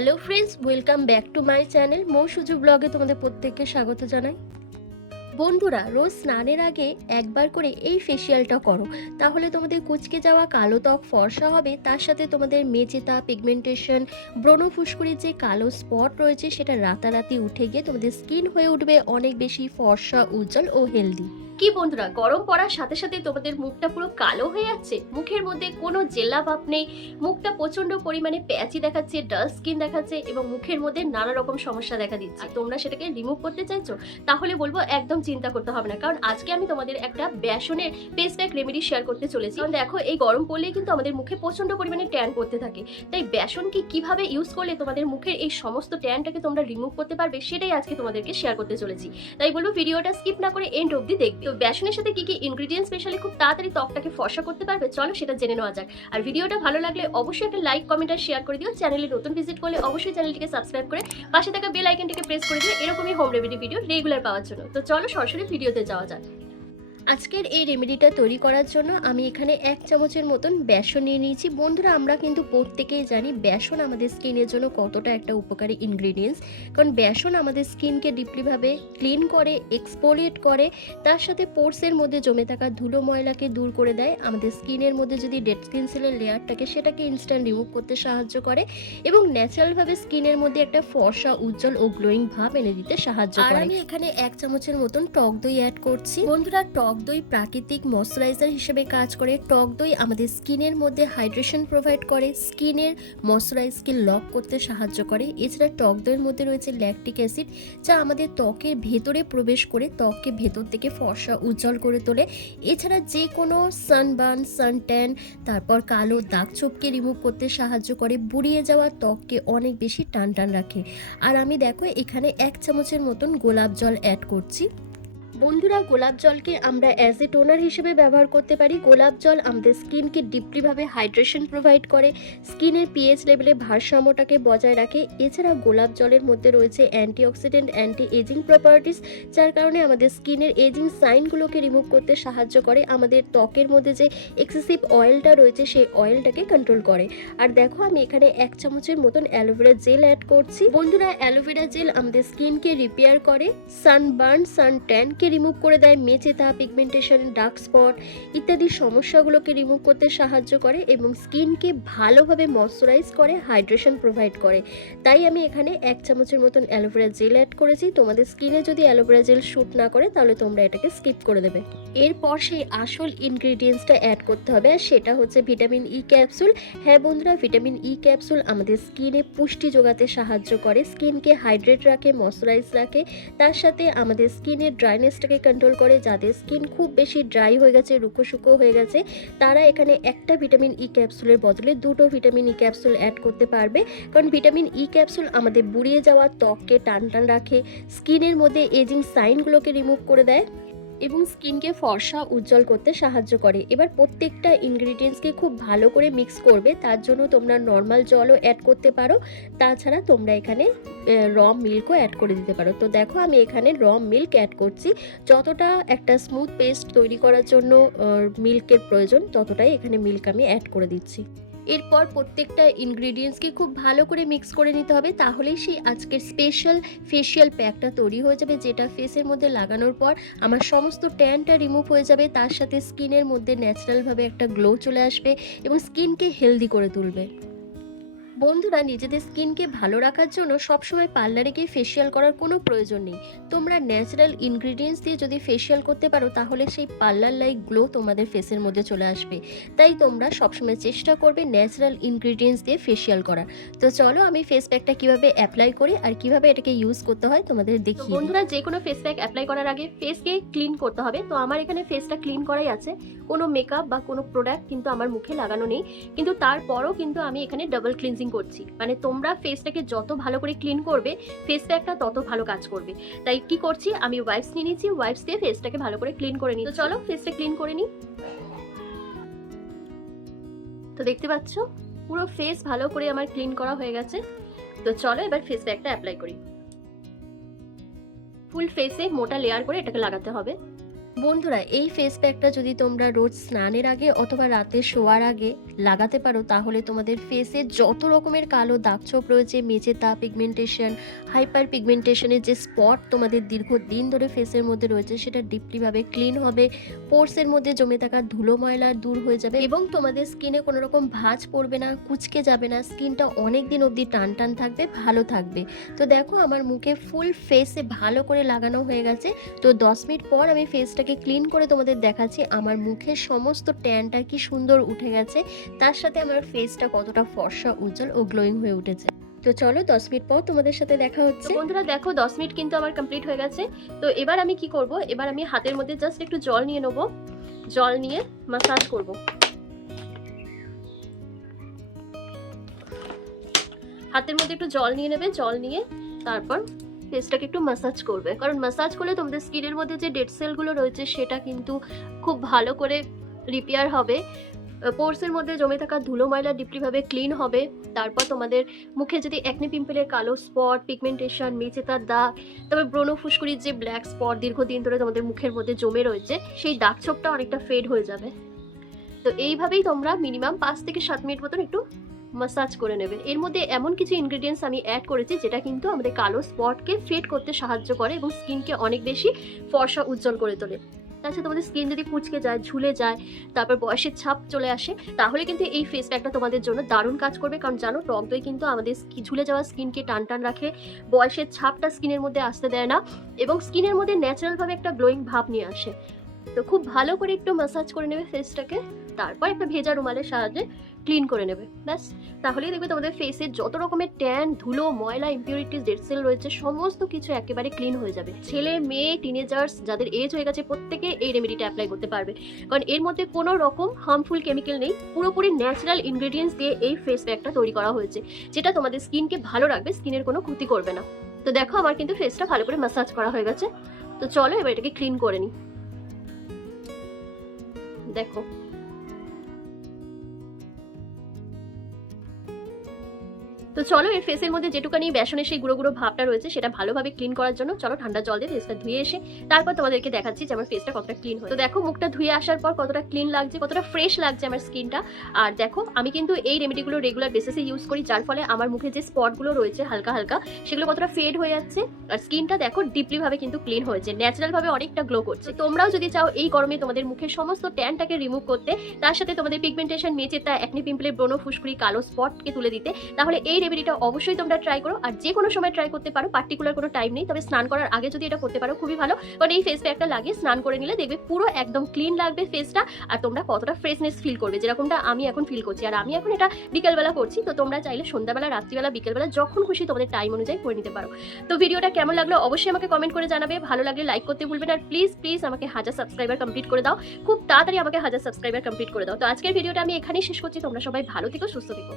Hello friends, welcome back to my channel. Mou Suju ব্লগে তোমাদের প্রত্যেককে স্বাগত জানাই। বন্ধুরা, রোজ স্নানের আগে একবার করে এই ফেসিয়ালটা করো, তাহলে তোমাদের কুঁচকে যাওয়া কালো ত্বক ফর্সা হবে, তার সাথে তোমাদের মেচেতা, পিগমেন্টেশন, ব্রণ ফুসকুড়ির যে কালো স্পট রয়েছে সেটা রাতারাতি উঠে গিয়ে তোমাদের স্কিন হয়ে উঠবে অনেক বেশি ফর্সা, উজ্জ্বল ও হেলদি। কি বন্ধুরা, গরম পড়ার সাথে সাথে তোমাদের মুখটা পুরো কালো হয়ে যাচ্ছে, মুখের মধ্যে কোনো জেলা ভাব নেই, মুখটা প্রচন্ড পরিমাণে প্যাচি দেখাচ্ছে, ডাল স্কিন দেখাচ্ছে এবং মুখের মধ্যে নানা রকম সমস্যা দেখা দিচ্ছে, আর তোমরা সেটাকে রিমুভ করতে চাইছো, তাহলে বলবো একদম চিন্তা করতে হবে না, কারণ আজকে আমি তোমাদের একটা বেসনের ফেস প্যাক রেমেডি শেয়ার করতে চলেছি। কারণ দেখো, এই গরম পড়লেই কিন্তু আমাদের মুখে প্রচন্ড পরিমাণে ট্যান পড়তে থাকে, তাই বেসনকে কিভাবে ইউজ করলে তোমাদের মুখের এই সমস্ত ট্যানটাকে তোমরা রিমুভ করতে পারবে সেটাই আজকে তোমাদেরকে শেয়ার করতে চলেছি। তাই বলবো ভিডিওটা স্কিপ না করে এন্ড অবধি দেখবে। তো বেসনের সাথে কি কি ইনগ্রেডিয়েন্টস স্পেশালি খুব তাড়াতাড়ি ত্বকটাকে ফর্সা করতে পারবে, চলো সেটা জেনে নেওয়া যাক। আর ভিডিওটা ভালো লাগলে অবশ্যই একটা লাইক, কমেন্ট আর শেয়ার করে দিও। চ্যানেলে নতুন ভিজিট করলে অবশ্যই চ্যানেলটিকে সাবস্ক্রাইব করে পাশে থাকা বেল আইকনটিকে প্রেস করে দিও এরকমই হোম রেমেডি ভিডিও রেগুলার পাওয়ার জন্য। তো চলো সরাসরি ভিডিওতে যাওয়া যাক। আজকের এই রেমেডিটা তৈরি করার জন্য আমি এখানে 1 চামচের মতন বেসন নিয়ে নিয়েছি। বন্ধুরা, আমরা কিন্তু প্রত্যেকেই জানি বেসন আমাদের স্কিনের জন্য কতটা একটা উপকারী ইনগ্রেডিয়েন্টস, কারণ বেসন আমাদের স্কিনকে ডিপলিভাবে ক্লিন করে, এক্সফোলিয়েট করে, তার সাথে পোরসের মধ্যে জমে থাকা ধুলো ময়লাকে দূর করে দেয়, আমাদের স্কিনের মধ্যে যদি ডেড স্কিন সেলের লেয়ারটাকে সেটাকে ইনস্ট্যান্ট রিমুভ করতে সাহায্য করে এবং ন্যাচারালভাবে স্কিনের মধ্যে একটা ফর্সা, উজ্জ্বল ও গ্লোয়িং ভাব এনে দিতে সাহায্য করে। আর আমি এখানে 1 চামচের মতন টক দই অ্যাড করছি। বন্ধুরা, টক দই প্রাকৃতিক ময়শ্চারাইজার হিসেবে কাজ করে। টক দই আমাদের স্কিনের মধ্যে হাইড্রেশন প্রোভাইড করে, স্কিনের ময়শ্চারাইজকে লক করতে সাহায্য করে। এছাড়া টক দইয়ের মধ্যে রয়েছে ল্যাকটিক অ্যাসিড, যা আমাদের ত্বকের ভেতরে প্রবেশ করে ত্বককে ভেতর থেকে ফর্সা, উজ্জ্বল করে তোলে। এছাড়া যে কোনো সানবার্ন, সানট্যান, তারপর কালো দাগ ছোপকে রিমুভ করতে সাহায্য করে, বুড়িয়ে যাওয়া ত্বককে অনেক বেশি টান টান রাখে। আর আমি দেখো এখানে 1 চামচের মতন গোলাপ জল অ্যাড করছি। বন্ধুরা, গোলাপ জলকে আমরা অ্যাজ এ টোনার হিসেবে ব্যবহার করতে পারি। গোলাপ জল আমাদের স্কিনকে ডিপলিভাবে হাইড্রেশন প্রোভাইড করে, স্কিনের পিএইচ লেভেলে ভারসাম্যটাকে বজায় রাখে। এছাড়া গোলাপ জলের মধ্যে রয়েছে অ্যান্টিঅক্সিডেন্ট, অ্যান্টি এজিং প্রপার্টিস, যার কারণে আমাদের স্কিনের এজিং সাইনগুলোকে রিমুভ করতে সাহায্য করে, আমাদের ত্বকের মধ্যে যে এক্সেসিভ অয়েলটা রয়েছে সেই অয়েলটাকে কন্ট্রোল করে। আর দেখো আমি এখানে 1 চামচের মতন অ্যালোভেরা জেল অ্যাড করছি। বন্ধুরা, অ্যালোভেরা জেল আমাদের স্কিনকে রিপেয়ার করে, সানবার্ন, সানট্যানকে রিমুভ করে দেয়, মেচেতা, পিগমেন্টেশন, ডার্ক স্পট ইত্যাদি সমস্যাগুলোকে রিমুভ করতে সাহায্য করে এবং স্কিনকে ভালোভাবে ময়শ্চারাইজ করে, হাইড্রেশন প্রোভাইড করে। তাই আমি এখানে 1 চামচের মতন অ্যালোভেরা জেল অ্যাড করেছি। তোমাদের স্কিনে যদি অ্যালোভেরা জেল শ্যুট না করে তাহলে তোমরা এটাকে স্কিপ করে দেবে। এরপর সেই আসল ইনগ্রেডিয়েন্টসটা অ্যাড করতে হবে, আর সেটা হচ্ছে ভিটামিন ই ক্যাপসুল। হ্যাঁ বন্ধুরা, ভিটামিন ই ক্যাপসুল আমাদের স্কিনে পুষ্টি যোগাতে সাহায্য করে, স্কিনকে হাইড্রেট রাখে, ময়শ্চারাইজ রাখে, তার সাথে আমাদের স্কিনের ড্রাইনেসটাকে কন্ট্রোল করে। যাদের স্কিন খুব বেশি ড্রাই হয়ে গেছে, রুখো শুকো হয়ে গেছে, তারা এখানে একটা ভিটামিন ই ক্যাপসুলের বদলে 2টো ভিটামিন ই ক্যাপসুল অ্যাড করতে পারবে, কারণ ভিটামিন ই ক্যাপসুল আমাদের বুড়িয়ে যাওয়া ত্বককে টান টান রাখে, স্কিনের মধ্যে এজিং সাইনগুলোকে রিমুভ করে দেয় এবং স্কিনকে ফর্সা, উজ্জ্বল করতে সাহায্য করে। এবার প্রত্যেকটা ইনগ্রিডিয়েন্টসকে খুব ভালো করে মিক্স করবে, তার জন্য তোমরা নর্মাল জলও অ্যাড করতে পারো, তাছাড়া তোমরা এখানে র মিল্কও অ্যাড করে দিতে পারো। তো দেখো আমি এখানে র মিল্ক অ্যাড করছি। যতটা একটা স্মুথ পেস্ট তৈরি করার জন্য মিল্কের প্রয়োজন, ততটাই এখানে মিল্ক আমি অ্যাড করে দিচ্ছি। এরপর প্রত্যেকটা ইনগ্রিডিয়েন্টসকে খুব ভালো করে মিক্স করে নিতে হবে, তাহলেই সেই আজকের স্পেশাল ফেশিয়াল প্যাকটা তৈরি হয়ে যাবে, যেটা ফেসের মধ্যে লাগানোর পর আমার সমস্ত ট্যানটা রিমুভ হয়ে যাবে, তার সাথে স্কিনের মধ্যে ন্যাচারালভাবে একটা গ্লো চলে আসবে এবং স্কিনকে হেলদি করে তুলবে। বন্ধুরা, নিজেদের স্কিনকে ভালো রাখার জন্য সবসময় পার্লারে গিয়ে ফেশিয়াল করার কোনো প্রয়োজন নেই। তোমরা ন্যাচারাল ইনগ্রিডিয়েন্টস দিয়ে যদি ফেশিয়াল করতে পারো তাহলে সেই পার্লার লাইক গ্লো তোমাদের ফেসের মধ্যে চলে আসবে। তাই তোমরা সবসময় চেষ্টা করবে ন্যাচারাল ইনগ্রিডিয়েন্টস দিয়ে ফেশিয়াল করার। তো চলো আমি ফেস প্যাকটা কীভাবে অ্যাপ্লাই করি আর কীভাবে এটাকে ইউজ করতে হয় তোমাদের দেখি। বন্ধুরা, যে কোনো ফেস প্যাক অ্যাপ্লাই করার আগে ফেসকে ক্লিন করতে হবে। তো আমার এখানে ফেসটা ক্লিন করাই আছে, কোনো মেকআপ বা কোনো প্রোডাক্ট কিন্তু আমার মুখে লাগানো নেই, কিন্তু তারপরও কিন্তু আমি এখানে ডাবল ক্লিনজিং করছি। মানে তোমরা ফেসটাকে যত ভালো করে ক্লিন করবে ফেস প্যাকটা তত ভালো কাজ করবে। তাই কি করছি, আমি ওয়াইপস নিয়ে নিয়েছি, ওয়াইপস দিয়ে ফেসটাকে ভালো করে ক্লিন করে নিই। তো চলো ফেসটা ক্লিন করে নিই। তো দেখতে পাচ্ছ পুরো ফেস ভালো করে আমার ক্লিন করা হয়ে গেছে। তো চলো এবার ফেস প্যাকটা অ্যাপ্লাই করি। ফুল ফেসে মোটা লেয়ার করে এটাকে লাগাতে হবে। বন্ধুরা, এই ফেস প্যাকটা যদি তোমরা রোজ স্নানের আগে অথবা রাতে শোয়ার আগে লাগাতে পারো, তাহলে তোমাদের ফেসে যত রকমের কালো দাগছোপ রয়েছে, মেচেতা, পিগমেন্টেশন, হাইপার পিগমেন্টেশনের যে স্পট তোমাদের দীর্ঘদিন ধরে ফেসের মধ্যে রয়েছে, সেটা ডিপলিভাবে ক্লিন হবে। পোর্সের মধ্যে জমে থাকা ধুলো ময়লা দূর হয়ে যাবে এবং তোমাদের স্কিনে কোনো রকম ভাঁজ পড়বে না, কুঁচকে যাবে না, স্কিনটা অনেক দিন অবধি টান টান থাকবে, ভালো থাকবে। তো দেখো, আমার মুখে ফুল ফেসে ভালো করে লাগানো হয়ে গেছে। তো 10 মিনিট পর আমি ফেসটাকে ক্লিন করে তোমাদের দেখাচ্ছি আমার মুখের সমস্ত ট্যানটা কি সুন্দর উঠে গেছে, তার সাথে আমার ফেসটা কতটা ফর্সা, উজ্জ্বল ও গ্লোয়িং হয়ে উঠেছে। তো চলো 10 মিনিট পর তোমাদের সাথে দেখা হচ্ছে। বন্ধুরা দেখো, 10 মিনিট কিন্তু আমার কমপ্লিট হয়ে গেছে। তো এবার আমি কি করব, এবার আমি হাতের মধ্যে জাস্ট একটু জল নিয়ে নেব, জল নিয়ে মাসাজ করব। হাতের মধ্যে একটু জল নিয়ে নেবে, জল নিয়ে তারপর ফেসটাকে একটু মাসাজ করবে, কারণ মাসাজ করলে তোমাদের স্কিনের মধ্যে যে ডেড সেলগুলো রয়েছে সেটা কিন্তু খুব ভালো করে রিপেয়ার হবে, পোর্সের মধ্যে জমে থাকা ধুলো ময়লা ডিপলিভাবে ক্লিন হবে। তারপর তোমাদের মুখে যদি একনি পিম্পলের কালো স্পট, পিগমেন্টেশন, মেচেতার দাগ, তারপর ব্রণ ফুসকুড়ির যে ব্ল্যাক স্পট দীর্ঘদিন ধরে তোমাদের মুখের মধ্যে জমে রয়েছে, সেই দাগ ছোপটা অনেকটা ফেড হয়ে যাবে। তো এইভাবেই তোমরা মিনিমাম 5 থেকে 7 মিনিট মতন একটু মাসাজ করে নেবে। এর মধ্যে এমন কিছু ইনগ্রেডিয়েন্টস আমি অ্যাড করেছি যেটা কিন্তু আমাদের কালো স্পটকে ফেড করতে সাহায্য করে এবং স্কিনকে অনেক বেশি ফর্সা, উজ্জ্বল করে তোলে। তাছাড়া তোমাদের স্কিন যদি কুঁচকে যায়, ঝুলে যায়, তারপর বয়সের ছাপ চলে আসে, তাহলে কিন্তু এই ফেস প্যাকটা তোমাদের জন্য দারুণ কাজ করবে। কারণ জানো, টক দই কিন্তু আমাদের ঝুলে যাওয়া স্কিনকে টান টান রাখে, বয়সের ছাপটা স্কিনের মধ্যে আসতে দেয় না এবং স্কিনের মধ্যে ন্যাচারালভাবে একটা গ্লোয়িং ভাব নিয়ে আসে। তো খুব ভালো করে একটু মাসাজ করে নেবে ফেসটাকে, তারপর একটা ভেজা রুমালের সাহায্যে ক্লিন করে নেবে, ব্যাস। তাহলেই দেখবে তোমাদের ফেসে যত রকমের ট্যান, ধুলো, ময়লা, ইম্পিউরিটিস, ডেড সেল রয়েছে সমস্ত কিছু একেবারে ক্লিন হয়ে যাবে। ছেলে, মেয়ে, টিনেজার্স যাদের এজ হয়ে গেছে প্রত্যেকে এই রেমেডিটা অ্যাপ্লাই করতে পারবে, কারণ এর মধ্যে কোনো রকম হার্মফুল কেমিক্যাল নেই, পুরোপুরি ন্যাচারাল ইনগ্রেডিয়েন্টস দিয়ে এই ফেস প্যাকটা তৈরি করা হয়েছে, যেটা তোমাদের স্কিনকে ভালো রাখবে, স্কিনের কোনো ক্ষতি করবে না। তো দেখো, আমার কিন্তু ফেসটা ভালো করে ম্যাসাজ করা হয়ে গেছে। তো চলো এবার এটাকে ক্লিন করে নিই। দেখো, তো চলো এর ফেসের মধ্যে যেটুকানি বেসনের সেই গুঁড়ো গুঁড়ো ভাবটা রয়েছে সেটা ভালোভাবে ক্লিন করার জন্য চলো ঠান্ডা জল দিয়ে ফেসটা ধুয়ে এসে তারপর তোমাদেরকে দেখাচ্ছি যে আমার ফেসটা কতটা ক্লিন হয়। তো দেখো, মুখটা ধুয়ে আসার পর কতটা ক্লিন লাগছে, কতটা ফ্রেশ লাগছে আমার স্কিনটা। আর দেখো, আমি কিন্তু এই রেমেডিগুলো রেগুলার বেসিসে ইউজ করি, যার ফলে আমার মুখে যে স্পটগুলো রয়েছে হালকা হালকা, সেগুলো কতটা ফেড হয়ে যাচ্ছে আর স্কিনটা দেখো ডিপলিভাবে কিন্তু ক্লিন হয়েছে, ন্যাচারালভাবে অনেকটা গ্লো করছে। তোমরাও যদি চাও এই গরমে তোমাদের মুখের সমস্ত ট্যানটাকে রিমুভ করতে, তার সাথে তোমাদের পিগমেন্টেশন, মেচেতা, একনি পিম্পলের ব্রণ ফুসকুড়ি, কালো স্পটকে তুলে দিতে, তাহলে এই রেমেডিটা অবশ্যই তোমরা ট্রাই করো। আর যে কোনো সময় ট্রাই করতে পারো, পার্টিকুলার কোনো টাইম নেই, তবে স্নান করার আগে যদি এটা করতে পারো খুবই ভালো, কারণ এই ফেস প্যাকটা লাগিয়ে স্নান করে নিলে দেখবে পুরো একদম ক্লিন লাগবে ফেসটা, আর তোমরা কতটা ফ্রেশনেস ফিল করবে, যেরকমটা আমি এখন ফিল করছি। আর আমি এখন এটা বিকেলবেলা করছি, তো তোমরা চাইলে সন্ধ্যাবেলা, রাত্রিবেলা, বিকেলবেলা যখন খুশি তোমাদের টাইম অনুযায়ী করে নিতে পারো। তো ভিডিওটা কেমন লাগলো অবশ্যই আমাকে কমেন্ট করে জানাবে, ভালো লাগলে লাইক করতে ভুলবে না, আর প্লিজ প্লিজ আমাকে 1000 সাবস্ক্রাইবার কমপ্লিট করে দাও, খুব তাড়াতাড়ি আমাকে 1000 সাবস্ক্রাইবার কমপ্লিট করে দাও। তো আজকের ভিডিওটা আমি এখানেই শেষ করছি, তোমরা সবাই ভালো থেকো, সুস্থ থেকো।